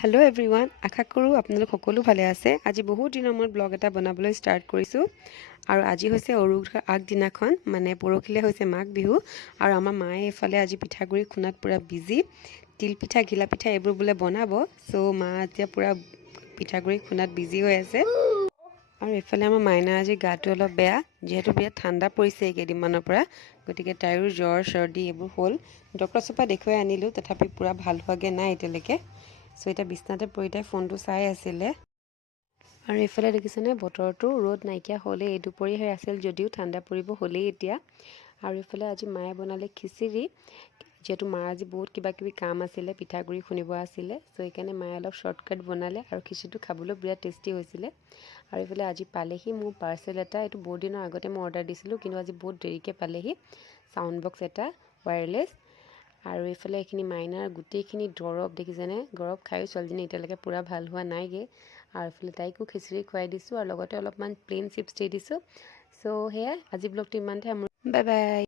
Hello' everyone, আশা কৰোঁ আপোনালোক সকলো ভালে আছে। আজি বহুত দিনৰ মূৰত ব্লগ এটা বনাবলৈ ষ্টাৰ্ট কৰিছোঁ আৰু আজি হৈছে উৰুকাৰ আগদিনাখন, মানে পৰহিলৈ হৈছে মাঘ বিহু। আৰু আমাৰ মায়ে এইফালে আজি পিঠাগুড়ি খুন্দাত পূৰা বিজি। তিলপিঠা, ঘিলা পিঠা এইবোৰ বোলে বনাব। চ' মা এতিয়া পূৰা পিঠাগুড়ি খুন্দাত বিজি হৈ আছে। আৰু এইফালে আমাৰ মাইনাৰ আজি গাটো অলপ বেয়া, যিহেতু বিৰাট ঠাণ্ডা পৰিছে এইকেইদিনমানৰ পৰা। গতিকে তাইৰো জ্বৰ চৰ্দি এইবোৰ হ'ল। ডক্টৰৰ ওচৰৰ পৰা দেখুৱাই আনিলোঁ, তথাপি পূৰা ভাল হোৱাগৈ নাই এতিয়ালৈকে। চ' এতিয়া বিছনাতে পৰি তাই ফোনটো চাই আছিলে। আৰু এইফালে দেখিছেনে, বতৰটো ৰ'দ নাইকিয়া হ'লেই, এই দুপৰীয়া হৈ আছিল যদিও ঠাণ্ডা পৰিব হ'লেই এতিয়া। আৰু এইফালে আজি মায়ে বনালে খিচিৰি, যিহেতু মাৰ আজি বহুত কিবাকিবি কাম আছিলে, পিঠাগুড়ি খুন্দিব আছিলে। চ' সেইকাৰণে মায়ে অলপ শ্বৰ্টকাট বনালে আৰু খিচিৰিটো খাবলৈ বিৰাট টেষ্টি হৈছিলে। আৰু এইফালে আজি পালেহি মোৰ পাৰ্চেল এটা। এইটো বহুত দিনৰ আগতে মই অৰ্ডাৰ দিছিলোঁ, কিন্তু আজি বহুত দেৰিকৈ পালেহি। চাউণ্ড বক্স এটা ৱায়াৰলেছ। আৰু এইফালে এইখিনি মাইনাৰ গোটেইখিনি দৰৱ দেখিছেনে, দৰৱ খায়ো ছোৱালীজনী এতিয়ালৈকে পূৰা ভাল হোৱা নাইগৈ। আৰু এইফালে তাইকো খিচিৰি খুৱাই দিছোঁ আৰু লগতে অলপমান প্লেইন চিপছ দি দিছোঁ। চ' সেয়াই, আজি ব্লগটো ইমানতে সামৰিছোঁ। Bye bye.